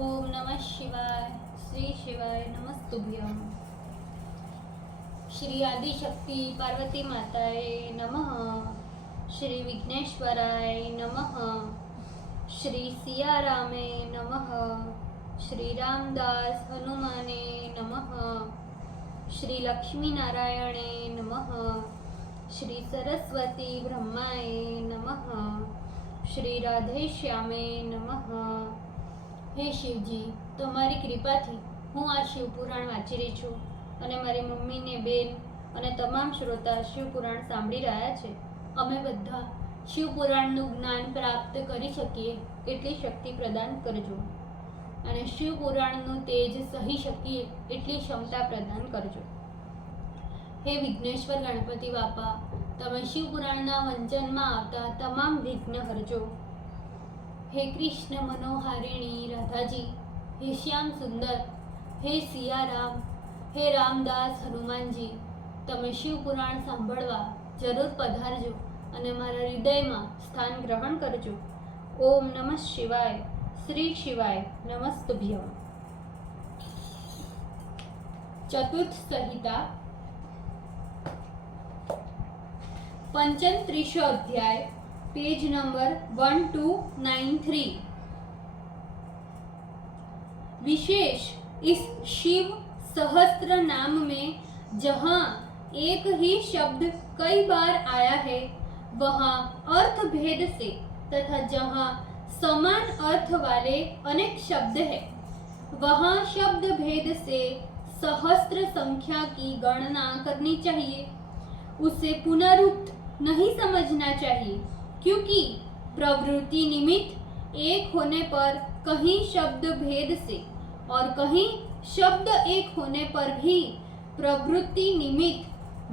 ओम नमः शिवाय। श्री शिवाय नमस्तुभ्यं। श्री आदिशक्ति पार्वती माताए नमः। श्री विघ्नेश्वराय नमः। श्री सियारामे नमः। श्री रामदास हनुमाने नमः। श्री लक्ष्मी नारायणे नमः। श्री सरस्वती ब्रह्माय नमः। श्री राधे श्यामे नमः। हे शिवजी, તમારી કૃપાથી હું આ શિવપુરાણ વાંચી રહી છું અને મારી મમ્મીને બેન અને તમામ શ્રોતા શિવપુરાણ સાંભળી રહ્યા છે. અમે બધા શિવપુરાણનું જ્ઞાન પ્રાપ્ત કરી શકીએ એટલી શક્તિ પ્રદાન કરજો અને શિવપુરાણનું તેજ સહી શકીએ એટલી ક્ષમતા પ્રદાન કરજો. હે વિઘ્નેશ્વર ગણપતિ બાપા, તમે શિવપુરાણના વંચનમાં આવતા તમામ વિઘ્ન હરજો. हे कृष्ण मनोहारिणी राधा जी, हे श्याम सुंदर, हे सियाराम, हे रामदास हनुमान जी, तमे शिवपुराण सांभळवा जरूर पधारजो અને મારા હૃદયમાં સ્થાન ગ્રહણ કરજો. ઓમ નમઃ શિવાય. શ્રી શિવાય નમસ્તુભ્યમ. ચતુર્થ સંહિતા पंचत्रिशो अध्याय, पेज नंबर 1293. विशेष इस शिव सहस्त्र नाम में जहाँ एक ही शब्द कई बार आया है वहाँ अर्थ भेद से तथा जहाँ समान अर्थ वाले अनेक शब्द है वहाँ शब्द भेद से सहस्त्र संख्या की गणना करनी चाहिए. उसे पुनरुक्त नहीं समझना चाहिए, क्योंकि प्रवृत्ति निमित्त एक होने पर कहीं शब्द भेद से और कहीं शब्द एक होने पर भी प्रवृत्ति निमित्त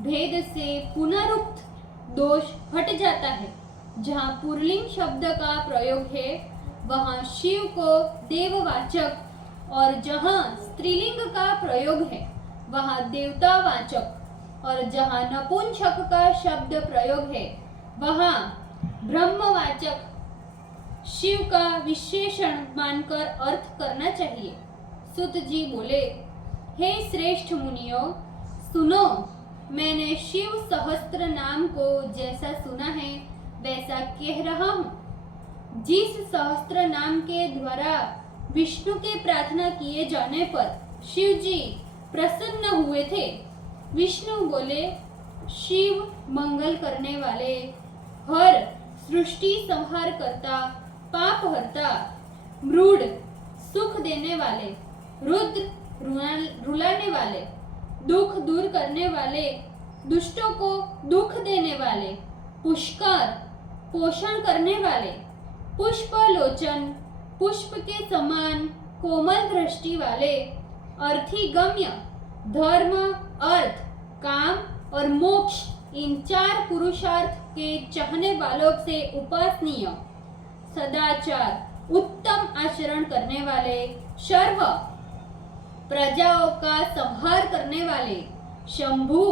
भेद से पुनरुक्त दोष हट जाता है. जहाँ पुल्लिंग शब्द का प्रयोग है वहाँ शिव को देववाचक और जहाँ स्त्रीलिंग का प्रयोग है वहाँ देवतावाचक और जहाँ नपुंसक का शब्द प्रयोग है वहाँ ब्रह्मवाचक शिव का विशेषण मानकर अर्थ करना चाहिए. सुत जी बोले, हे श्रेष्ठ मुनियों, सुनो, मैंने शिव सहस्त्र नाम को जैसा सुना है वैसा कह रहा हूँ. जिस सहस्त्र नाम के द्वारा विष्णु के प्रार्थना किए जाने पर शिव जी प्रसन्न हुए थे. विष्णु बोले, शिव मंगल करने वाले, हर सृष्टि संहार करता, पाप हरता, मृड सुख देने वाले, रुद्र रुलाने वाले, दुख दूर करने वाले, दुष्टों को दुख देने वाले, पुष्कर पोषण करने वाले, पुष्प लोचन, पुष्प के समान कोमल दृष्टि वाले, अर्थी गम्य, धर्म, अर्थ, काम और मोक्ष इन चार पुरुषार्थ के चाहने वालों से उपासनीय, सदाचार, उत्तम आचरण करने वाले, सर्व प्रजाओं का संहार करने वाले, शंभु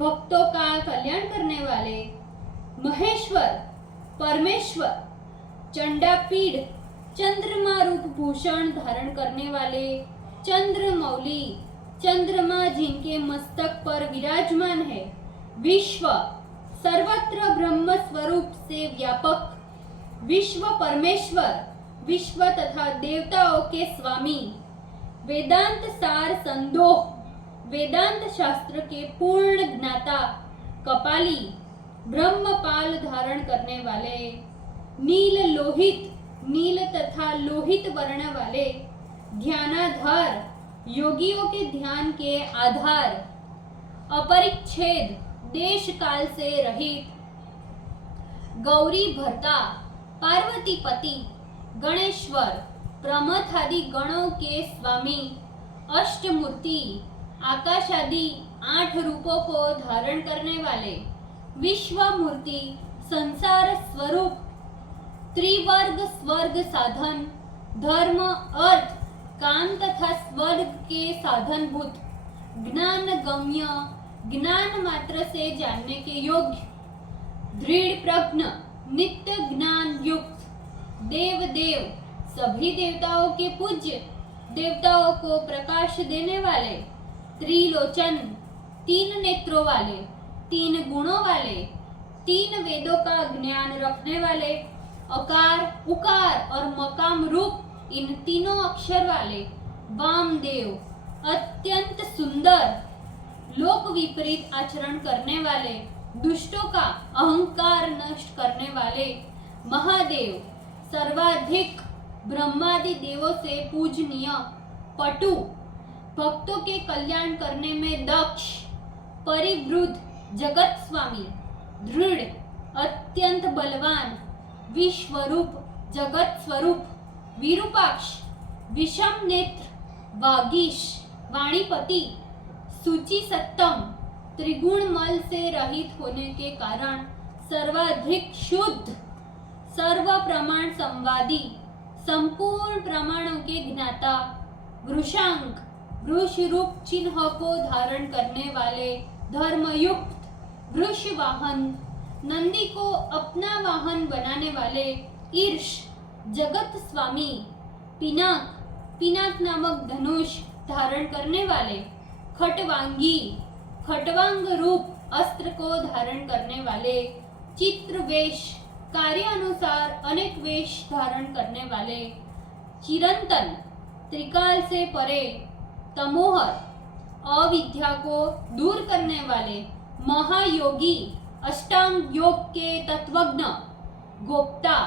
भक्तों का कल्याण करने वाले, महेश्वर, परमेश्वर, चंडापीड़, चंद्रमा रूप भूषण धारण करने वाले, चंद्रमौली, चंद्रमा जिनके मस्तक पर विराजमान है, विश्व सर्वत्र ब्रह्म स्वरूप से व्यापक, विश्व परमेश्वर, विश्व तथा देवताओं के स्वामी, वेदांत सार संदोह, वेदांत शास्त्र के पूर्ण ज्ञाता, कपाली, ब्रह्मपाल धारण करने वाले, नील लोहित, नील तथा लोहित वर्ण वाले, ध्यानाधार, योगियों के ध्यान के आधार, अपरिच्छेद, देश काल से रहित, गौरी भरता, पार्वती पति, गणेश्वर, प्रमथादि गणों के स्वामी, अष्टमूर्ति, आकाशादि 8 रूपों को धारण करने वाले, विश्वमूर्ति, संसार स्वरूप, त्रिवर्ग स्वर्ग साधन, धर्म, अर्थ, काम तथा स्वर्ग के साधनभूत, ज्ञान गम्य, ज्ञान मात्र से जानने के योग्य, दृढ़ प्रज्ञ, नित्य ज्ञान युक्त, देव देव, सभी देवताओं के पूज्य, देवताओं को प्रकाश देने वाले, त्रिलोचन, 3 नेत्रों वाले, 3 गुणों वाले, 3 वेदों का ज्ञान रखने वाले, अकार, उकार और मकाम रूप इन तीनों अक्षर वाले वामदेव, अत्यंत सुंदर, लोक विपरीत आचरण करने वाले, दुष्टों का अहंकार नष्ट करने वाले महादेव, सर्वाधिक ब्रह्मादि देवों से पूजनीय, पटु, भक्तों के कल्याण करने में दक्ष, परिवृद्ध, जगत स्वामी, दृढ़, अत्यंत बलवान, विश्वरूप, जगत स्वरूप, विरूपाक्ष, विषम नेत्र, वागीश, वाणीपति, सूची सत्तम, त्रिगुण मल से रहित होने के कारण सर्वाधिक शुद्ध, सर्व प्रमाण संवादी, संपूर्ण प्रमाणों के ज्ञाता, वृषांक, वृष रूप चिन्ह को धारण करने वाले, धर्मयुक्त, वृष वाहन, नंदी को अपना वाहन बनाने वाले, ईर्ष, जगत स्वामी, पिनाक, पिनाक नामक धनुष धारण करने वाले, खटवांगी, खटवांग रूप अस्त्र को धारण करने वाले, चित्रवेश, कार्य अनुसार अनेक वेश धारण करने वाले, चिरंतन, त्रिकाल से परे, तमोहर, अविद्या को दूर करने वाले, महायोगी, अष्टांग योग के तत्वज्ञ, गोप्ता,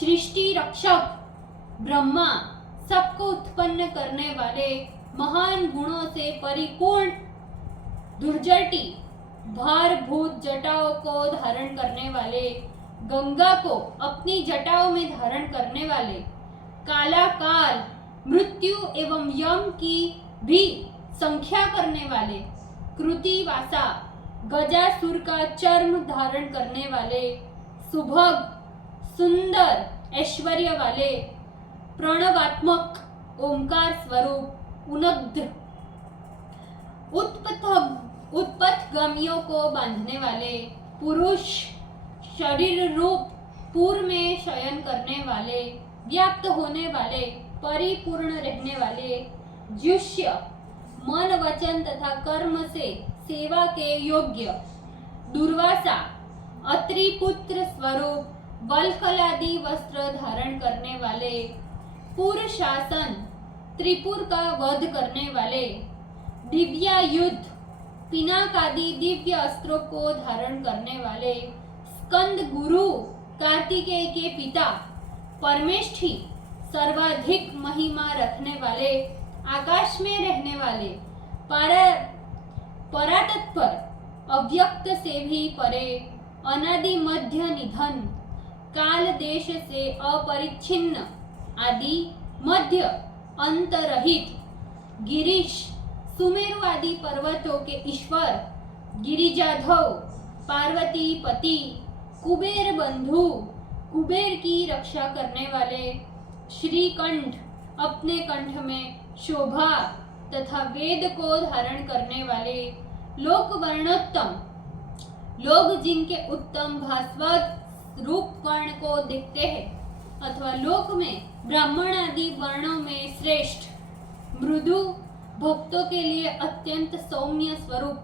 सृष्टि रक्षक, ब्रह्मा, सबको उत्पन्न करने वाले, महान गुणों से परिपूर्ण, दुर्जटी, भारभूत जटाओं को धारण करने वाले, गंगा को अपनी जटाओं में धारण करने वाले, काला काल, मृत्यु एवं यम की भी संख्या करने वाले, कृतिवासा, गजासुर का चर्म धारण करने वाले, सुभग, सुंदर, ऐश्वर्य वाले, प्रणवात्मक, ओंकार स्वरूप, उनग्ध, उत्पथगामियों को बांधने वाले, पुरुष, शरीर रूप, पूर्व में शयन करने वाले, व्याप्त होने वाले, परिपूर्ण रहने वाले, जुष्य, मन वचन तथा कर्म से सेवा के योग्य, दुर्वासा, अत्रिपुत्र स्वरूप, वल्कलादि वस्त्र धारण करने वाले, पुरुषासन, त्रिपुर का वध करने वाले, दिव्यायुध, पिनाक आदि दिव्य अस्त्रों को धारण करने वाले, स्कंद गुरु, कार्तिकेय के पिता, परमेष्ठी, सर्वाधिक महिमा रखने वाले, आकाश में रहने वाले, परातत्पर, अव्यक्त से भी परे, अनादि मध्य निधन, काल देश से अपरिच्छिन्न, आदि मध्य अंतरहित, गिरीश, सुमेरु आदि पर्वतों के ईश्वर, गिरिजाधव, पार्वती पति, कुबेर बंधु, कुबेर की रक्षा करने वाले, श्रीकंठ, अपने कंठ में शोभा तथा वेद को धारण करने वाले, लोक वर्णोत्तम, लोग जिनके उत्तम भास्वत रूप वर्ण को देखते हैं अथवा लोक में ब्राह्मण आदि वर्णों में श्रेष्ठ, मृदु, भक्तों के लिए अत्यंत सौम्य स्वरूप,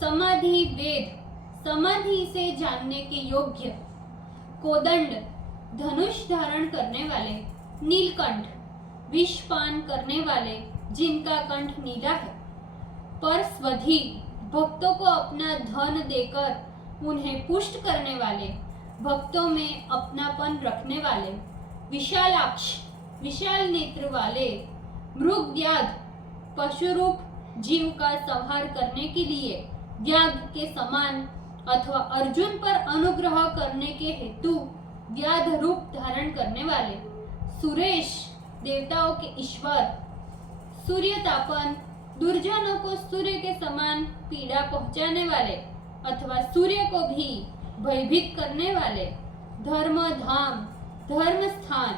समाधि वेद, समाधि से जानने के योग्य, कोदंड, धनुष धारण करने वाले, नीलकंठ, विषपान करने वाले, जिनका कंठ नीला है, परस्वधी, भक्तों को अपना धन देकर उन्हें पुष्ट करने वाले, भक्तों में अपनापन रखने वाले, विशालाक्ष, विशाल नेत्र वाले, मृगव्याध, पशु रूप जीव का संहार करने के लिए व्याघ के समान अथवा अर्जुन पर अनुग्रह करने के हेतु व्याध रूप धारण करने वाले, सुरेश, देवताओं के ईश्वर, सूर्यतापन, दुर्जनों को सूर्य के समान पीड़ा पहुंचाने वाले अथवा सूर्य को भी भयभीत करने वाले, धर्म धाम, धर्म स्थान,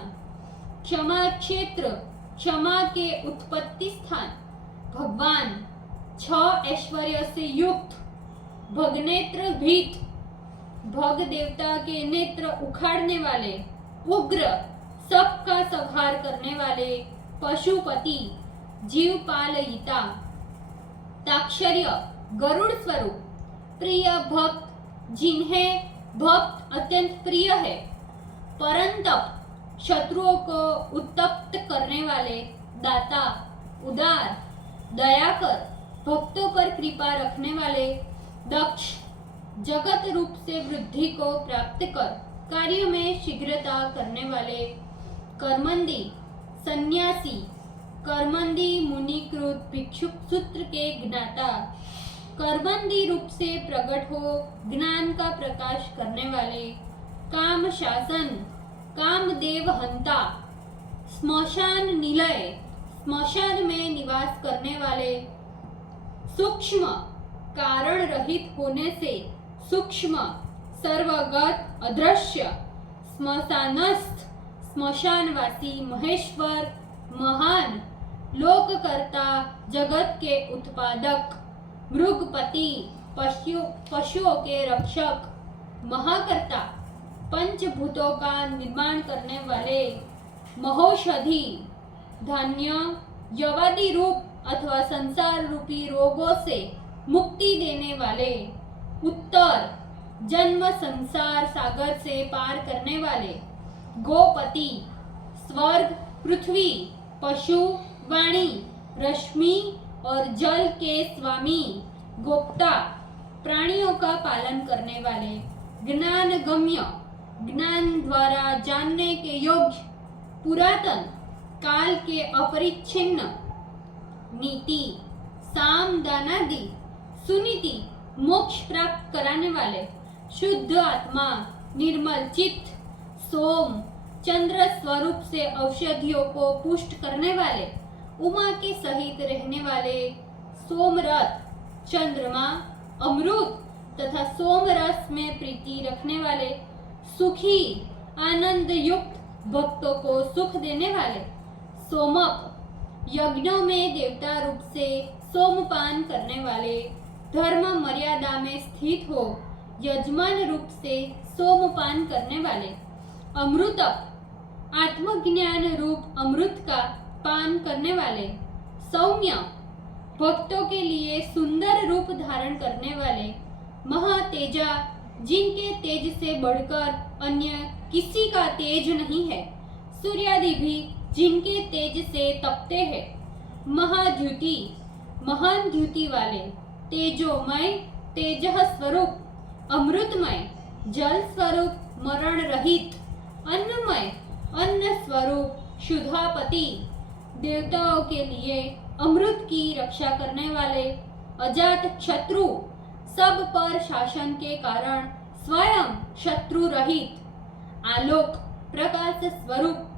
क्षमा क्षेत्र, क्षमा के उत्पत्ति स्थान, भगवान, 6 ऐश्वर्य से युक्त, भगनेत्र भीत, भग देवता के नेत्र उखाड़ने वाले, उग्र, सबका संहार करने वाले पशुपति, जीवपालयिता, ताक्षर्य, गरुड़ स्वरूप, प्रिय भक्त, जिन्हें भक्त अत्यंत प्रिय है, परंतप, शत्रुओं को उत्तप्त करने वाले, दाता, उदार, दयाकर, भक्तों पर कृपा रखने वाले, दक्ष, जगत रूप से वृद्धि को प्राप्त कर कार्य में शीघ्रता करने वाले, कर्मंदी, सन्यासी, कर्मंदी मुनिकृत भिक्षुक सूत्र के ज्ञाता, कर्मंदी रूप से प्रकट हो ज्ञान का प्रकाश करने वाले, काम शासन, कामदेव हंता, स्मशान निलय, स्मशान में निवास करने वाले, सूक्ष्म, कारण रहित होने से सूक्ष्म, सर्वगत, अदृश्य, स्मशानस्थ, स्मशानवासी, महेश्वर, महान, लोककर्ता, जगत के उत्पादक, मृगपति, पशुओं के रक्षक, महाकर्ता, पंचभूतों का निर्माण करने वाले, महौषधि, धन्य, यवादी रूप अथवा संसार रूपी रोगों से मुक्ति देने वाले, उत्तर, जन्म संसार सागर से पार करने वाले, गोपति, स्वर्ग, पृथ्वी, पशु, वाणी, रश्मि और जल के स्वामी, गोप्ता, प्राणियों का पालन करने वाले, ज्ञान गम्य, ज्ञान द्वारा जानने के योग्य, पुरातन, काल के अपरिच्छिन्न, नीति, साम दानादि, सुनीति, मोक्ष प्राप्त कराने वाले, शुद्ध आत्मा, निर्मल चित्त, सोम, चंद्र स्वरूप से औषधियों को पुष्ट करने वाले, उमा के सहित रहने वाले, सोमरथ, चंद्रमा, अमृत तथा सोमरस में प्रीति रखने वाले, सुखी, आनंद युक्त, भक्तों को सुख देने वाले, सोमप, यज्ञों में देवता रूप से सोमपान करने वाले, धर्म मर्यादा में स्थित हो यजमान रूप से सोमपान करने वाले, अमृतप, आत्मज्ञान रूप अमृत का पान करने वाले, सौम्य, भक्तों के लिए सुंदर रूप धारण करने वाले, महातेजा, जिनके तेज से बढ़कर अन्य किसी का तेज नहीं है, सूर्यादि भी जिनके तेज से तपते हैं, महाद्युति, महान द्युति वाले, तेजोमय, तेजः स्वरूप, अमृतमय, जल स्वरूप, मरण रहित, अन्नमय, अन्न स्वरूप, शुद्धापति, देवताओं के लिए अमृत की रक्षा करने वाले, अजात शत्रु, सब पर शासन के कारण स्वयं शत्रु रहित, आलोक, प्रकाश स्वरूप,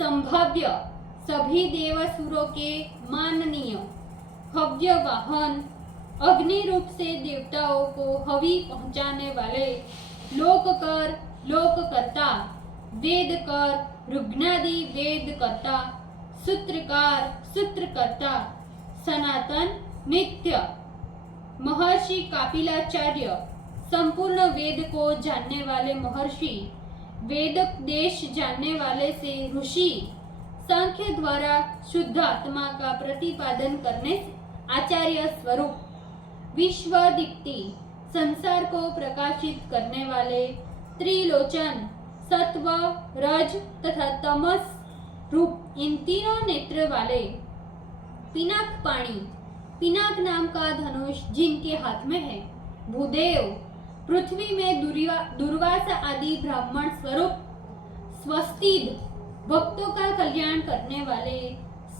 संभाव्य, सभी देवसुरों के माननीय, हव्य वाहन, अग्नि रूप से देवताओं को हवि पहुंचाने वाले, लोककर, लोककर्ता, वेदकर, ऋग्नादि वेदकर्ता, सूत्रकार, सूत्रकर्ता, सनातन, नित्य, महर्षि कापिलाचार्य, संपूर्ण वेद को जानने वाले महर्षि, वेदोपदेश जानने वाले से ऋषि, सांख्य द्वारा शुद्ध आत्मा का प्रतिपादन करने आचार्य स्वरूप, विश्वदीप्ति, संसार को प्रकाशित करने वाले, त्रिलोचन, सत्व, रज तथा तमस रूप इन तीनों नेत्र वाले, पिनाक पाणी, पिनाक नाम का धनुष जिनके हाथ में है, भूदेव, पृथ्वी में दुर्वासा आदि ब्राह्मण स्वरूप, स्वस्तिद, भक्तों का कल्याण करने वाले,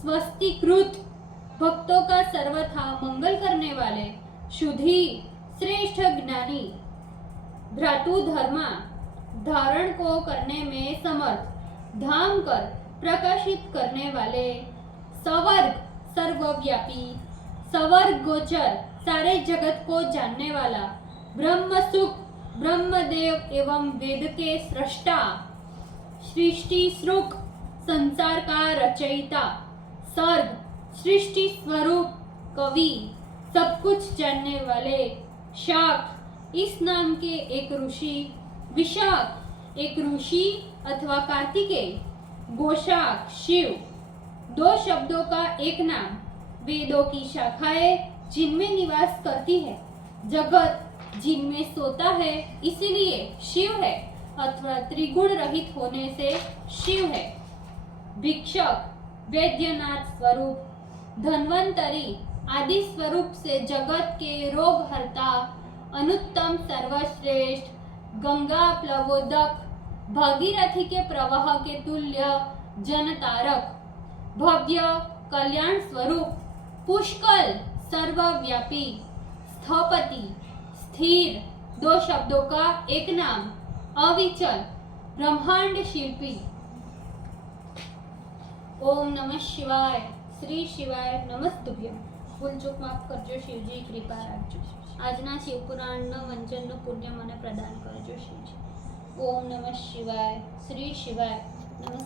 स्वस्तिकृत, भक्तों का सर्वथा मंगल करने वाले, शुद्धि, श्रेष्ठ ज्ञानी, भ्रातु धर्मा, धारण को करने में समर्थ, धाम कर, प्रकाशित करने वाले, सवर्ग, सर्वव्यापी, सवर्ग गोचर, सारे जगत को जानने वाला, ब्रह्म सुख, ब्रह्मदेव एवं वेद के सृष्टा, सृष्टि श्रुक, संसार का रचयिता, सर्ग, सृष्टि स्वरूप, कवि, सब कुछ जानने वाले, शाक, इस नाम के एक ऋषि, विशाख, एक ऋषि अथवा कार्तिकेय, गोशाख शिव, दो शब्दों का एक नाम। वेदों की शाखाएं जिनमें निवास करती है। जगत जिनमें सोता है इसीलिए शिव है, अथवा त्रिगुण रहित होने से शिव है। भिक्षक, वैद्यनाथ स्वरूप, धन्वंतरी आदि स्वरूप से जगत के रोग हरता, अनुत्तम सर्वश्रेष्ठ, गंगा प्लवोदक, भागीरथी के प्रवाह के तुल्य जनतारक, भव्य कल्याण स्वरूप, पुष्कल सर्वव्यापी, स्थपति, स्थिर, दो शब्दों का एक नाम, अविचल, ब्रह्मांड शिल्पी। ओम नमः शिवाय, श्री शिवाय नमस्तुभ्यम। ભૂલ ચૂક માફ કરજો શિવજી, કૃપા રાખજો। આજના શિવપુરાણનો વંચનનો પુણ્ય મને પ્રદાન કરજો શિવજી। ઓમ નમઃ શિવાય, શ્રી શિવાય નમસ્તે।